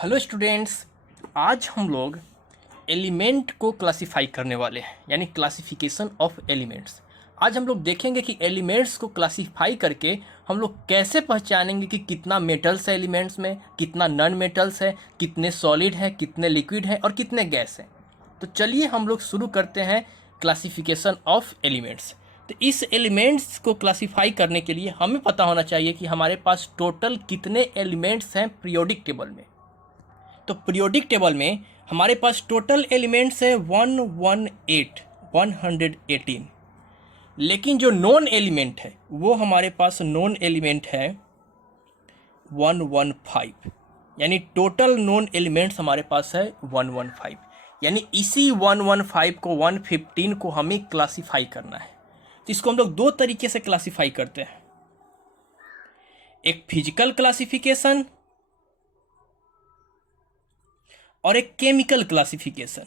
Hello students. आज हम लोग एलिमेंट को क्लासिफाई करने वाले हैं, यानी क्लासिफिकेशन ऑफ एलिमेंट्स। आज हम लोग देखेंगे कि एलिमेंट्स को क्लासिफाई करके हम लोग कैसे पहचानेंगे कि कितना मेटल्स है एलिमेंट्स में, कितना नॉन मेटल्स है, कितने सॉलिड है, कितने लिक्विड है और कितने गैस हैं। तो चलिए हम लोग शुरू करते हैं क्लासिफिकेशन ऑफ एलिमेंट्स। तो इस एलिमेंट्स को क्लासिफाई करने के लिए हमें पता होना चाहिए कि हमारे पास टोटल कितने एलिमेंट्स हैं पीरियोडिक टेबल में। तो पीरियोडिक टेबल में हमारे पास टोटल एलिमेंट्स है 118, लेकिन जो नॉन एलिमेंट है वो हमारे पास नॉन एलिमेंट है 115, यानी टोटल नॉन एलिमेंट्स हमारे पास है 115। यानी इसी 115 को 115 को हमें क्लासिफाई करना है। तो इसको हम लोग दो तरीके से क्लासिफाई करते हैं, एक फिजिकल क्लासिफिकेशन और एक केमिकल क्लासिफिकेशन।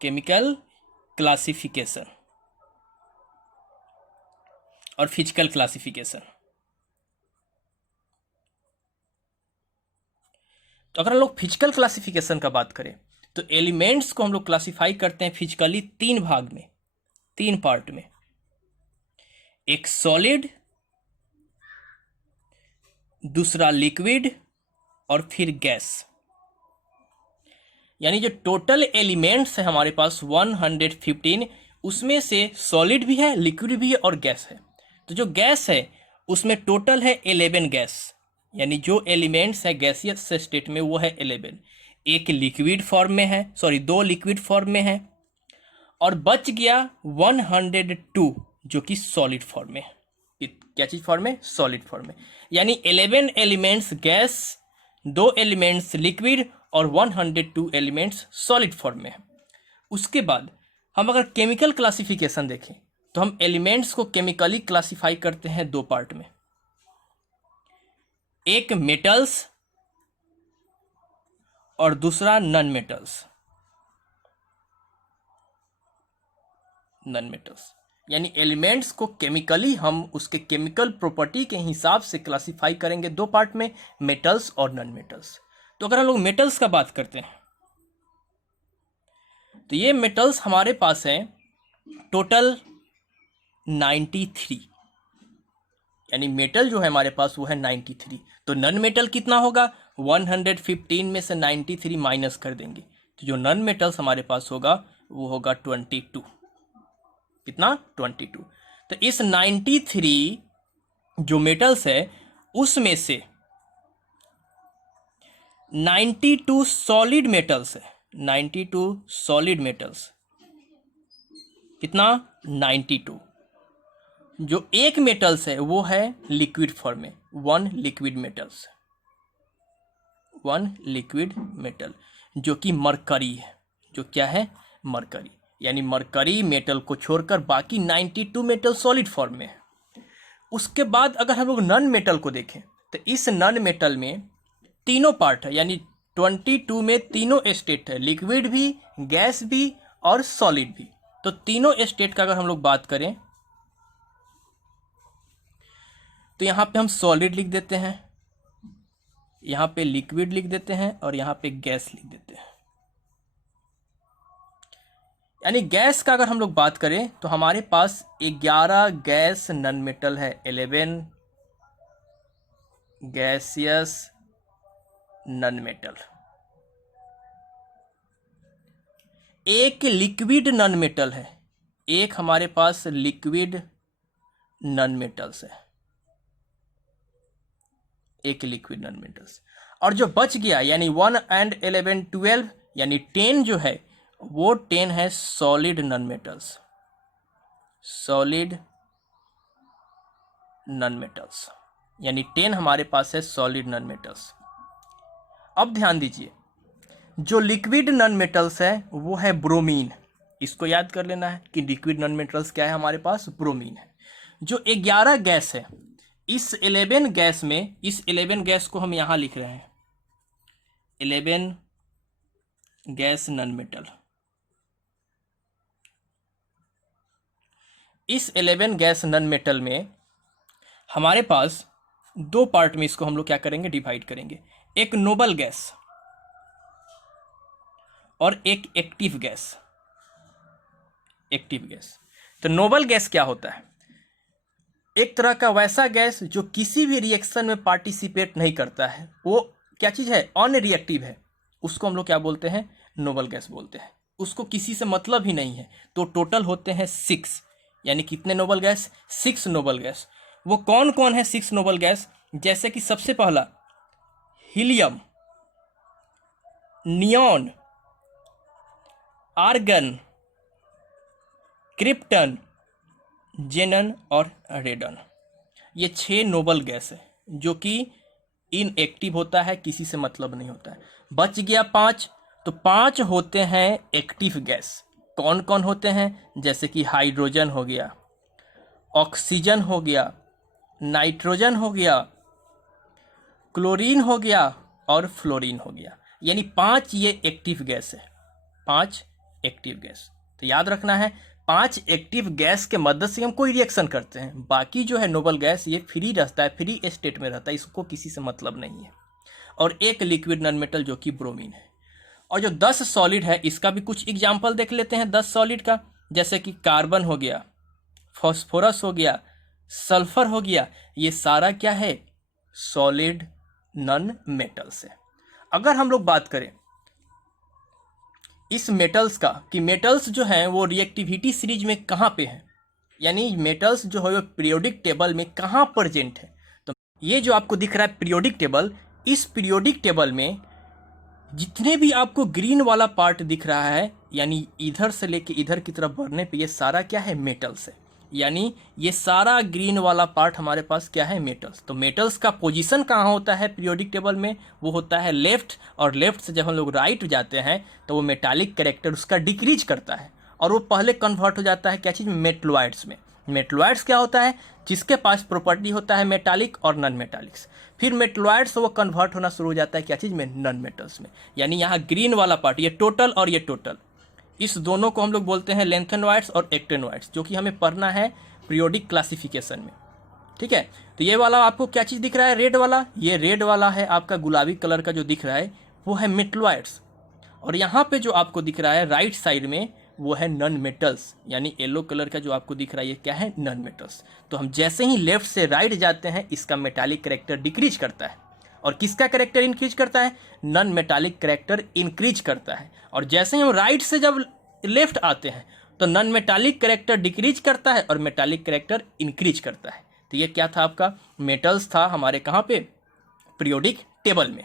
केमिकल क्लासिफिकेशन और फिजिकल क्लासिफिकेशन। तो अगर हम लोग फिजिकल क्लासिफिकेशन का बात करें तो एलिमेंट्स को हम लोग क्लासिफाई करते हैं फिजिकली तीन भाग में, तीन पार्ट में। एक सॉलिड, दूसरा लिक्विड और फिर गैस। यानी जो टोटल एलिमेंट्स है हमारे पास 115, उसमें से सॉलिड भी है, लिक्विड भी है और गैस है। तो जो गैस है उसमें टोटल है 11 गैस, यानी जो एलिमेंट्स है गैसियस स्टेट में वो है 11। एक लिक्विड फॉर्म में है, दो लिक्विड फॉर्म में है, और बच गया 102 जो कि सॉलिड फॉर्म में है। क्या चीज फॉर्म में? सॉलिड फॉर्म में। यानी 11 एलिमेंट्स गैस, दो एलिमेंट्स लिक्विड और 102 एलिमेंट्स सॉलिड फॉर्म में है। उसके बाद हम अगर केमिकल क्लासिफिकेशन देखें तो हम एलिमेंट्स को केमिकली क्लासिफाई करते हैं दो पार्ट में, एक मेटल्स और दूसरा नॉन मेटल्स। यानी एलिमेंट्स को केमिकली हम उसके केमिकल प्रॉपर्टी के हिसाब से क्लासिफाई करेंगे दो पार्ट में, मेटल्स और नॉन मेटल्स। तो अगर हम लोग मेटल्स का बात करते हैं तो ये मेटल्स हमारे पास हैं टोटल 93, यानी मेटल जो है हमारे पास वो है 93। तो नॉन मेटल कितना होगा? 115 में से 93 माइनस कर देंगे तो जो नॉन मेटल्स हमारे पास होगा वो होगा 22। कितना? 22। तो इस 93 जो मेटल्स है उसमें से 92 सॉलिड मेटल्स है, 92 सॉलिड मेटल्स। कितना? 92। जो एक मेटल्स है वो है लिक्विड फॉर्म में, वन लिक्विड मेटल जो कि मरकरी है। जो क्या है? मरकरी। यानी मरकरी मेटल को छोड़कर बाकी 92 मेटल सॉलिड फॉर्म में है। उसके बाद अगर हम लोग नॉन मेटल को देखें तो इस नॉन मेटल में तीनों पार्ट है, यानी 22 में तीनों स्टेट है, लिक्विड भी, गैस भी और सॉलिड भी। तो तीनों स्टेट का अगर हम लोग बात करें तो यहाँ पे हम सॉलिड लिख देते हैं, यहाँ पे लिक्विड लिख देते हैं और यहाँ पे गैस लिख देते हैं। यानी गैस का अगर हम लोग बात करें तो हमारे पास 11 गैस नॉन मेटल है, 11 गैसियस नॉन मेटल। एक लिक्विड नॉन मेटल है, एक हमारे पास लिक्विड नॉन मेटल्स है, एक लिक्विड नॉन मेटल्स। और जो बच गया यानी 1 and 11 12, यानी 10 जो है वो 10 है सॉलिड नॉन मेटल्स, यानी 10 हमारे पास है सॉलिड नॉन मेटल्स। अब ध्यान दीजिए, जो लिक्विड नॉन मेटल्स है वो है ब्रोमीन। इसको याद कर लेना है कि लिक्विड नॉन मेटल्स क्या है हमारे पास? ब्रोमीन है। जो 11 गैस है, इस 11 गैस में, इस 11 गैस को हम यहां लिख रहे हैं 11 गैस नॉन मेटल। इस 11 गैस नॉन मेटल में हमारे पास दो पार्ट में इसको हम लोग क्या करेंगे, डिवाइड करेंगे। एक नोबल गैस और एक एक्टिव गैस। एक्टिव गैस, तो नोबल गैस क्या होता है? एक तरह का वैसा गैस जो किसी भी रिएक्शन में पार्टिसिपेट नहीं करता है, वो क्या चीज़ है, अनरिएक्टिव है, उसको हम लोग क्या बोलते हैं, नोबल गैस बोलते हैं। उसको किसी से मतलब ही नहीं है। तो टोटल होते हैं 6, यानी कितने नोबल गैस, 6 नोबल गैस। वो कौन कौन है 6 नोबल गैस? जैसे कि सबसे पहला हीलियम, नियॉन, आर्गन, क्रिप्टन, जेनन और रेडन। ये 6 नोबल गैस है जो कि इनएक्टिव होता है, किसी से मतलब नहीं होता है। बच गया 5, तो 5 होते हैं एक्टिव गैस। कौन कौन होते हैं? जैसे कि हाइड्रोजन हो गया, ऑक्सीजन हो गया, नाइट्रोजन हो गया, क्लोरीन हो गया और फ्लोरीन हो गया। यानी 5 ये एक्टिव गैस है, 5 एक्टिव गैस। तो याद रखना है, 5 एक्टिव गैस के मदद से हम कोई रिएक्शन करते हैं। बाकी जो है नोबल गैस ये फ्री रहता है, फ्री स्टेट में रहता है, इसको किसी से मतलब नहीं है। और एक लिक्विड नॉन मेटल जो कि ब्रोमीन है। और जो 10 सॉलिड है इसका भी कुछ एग्जाम्पल देख लेते हैं 10 सॉलिड का। जैसे कि कार्बन हो गया, फॉस्फोरस हो गया, सल्फर हो गया, ये सारा क्या है, सॉलिड नॉन मेटल्स है। अगर हम लोग बात करें इस मेटल्स का कि मेटल्स जो हैं वो रिएक्टिविटी सीरीज में कहाँ पे हैं, यानी मेटल्स जो है वो पीरियोडिक टेबल में कहाँ प्रेजेंट है। तो ये जो आपको दिख रहा है पीरियोडिक टेबल, इस पीरियोडिक टेबल में जितने भी आपको ग्रीन वाला पार्ट दिख रहा है, यानी इधर से लेके इधर की तरफ बढ़ने पे ये सारा क्या है, मेटल्स है। यानी ये सारा ग्रीन वाला पार्ट हमारे पास क्या है, मेटल्स। तो मेटल्स का पोजीशन कहाँ होता है पीरियोडिक टेबल में, वो होता है लेफ्ट। और लेफ्ट से जब हम लोग राइट जाते हैं तो वो मेटालिक कैरेक्टर उसका डिक्रीज करता है और वो पहले कन्वर्ट हो जाता है क्या चीज़ में, मेटलॉइड्स में। मेटलॉइड्स क्या होता है, जिसके पास प्रॉपर्टी होता है मेटालिक और नॉन मेटालिक्स। फिर मेटलॉइड्स वो कन्वर्ट होना शुरू हो जाता है क्या चीज़ में, नॉन मेटल्स में। यानी यहाँ ग्रीन वाला पार्ट, ये टोटल और ये टोटल, इस दोनों को हम लोग बोलते हैं लेंथेनॉइड्स और एक्टेनॉइड्स, जो कि हमें पढ़ना है पीरियोडिक क्लासिफिकेशन में। ठीक है, तो ये वाला आपको क्या चीज़ दिख रहा है, रेड वाला, ये रेड वाला है आपका गुलाबी कलर का जो दिख रहा है वो है मेटलॉइड्स। और यहाँ पे जो आपको दिख रहा है राइट साइड में वो है नॉन मेटल्स, यानी येलो कलर का जो आपको दिख रहा है ये क्या है, नॉन मेटल्स। तो हम जैसे ही लेफ्ट से राइट जाते हैं इसका मेटालिक कैरेक्टर डिक्रीज करता है, और किसका कैरेक्टर इंक्रीज करता है, नॉन मेटालिक कैरेक्टर इंक्रीज करता है। और जैसे ही हम राइट से जब लेफ्ट आते हैं तो नॉन मेटालिक कैरेक्टर डिक्रीज करता है और मेटालिक कैरेक्टर इंक्रीज करता है। तो ये क्या था आपका, मेटल्स था हमारे कहाँ पे, पीरियोडिक टेबल में।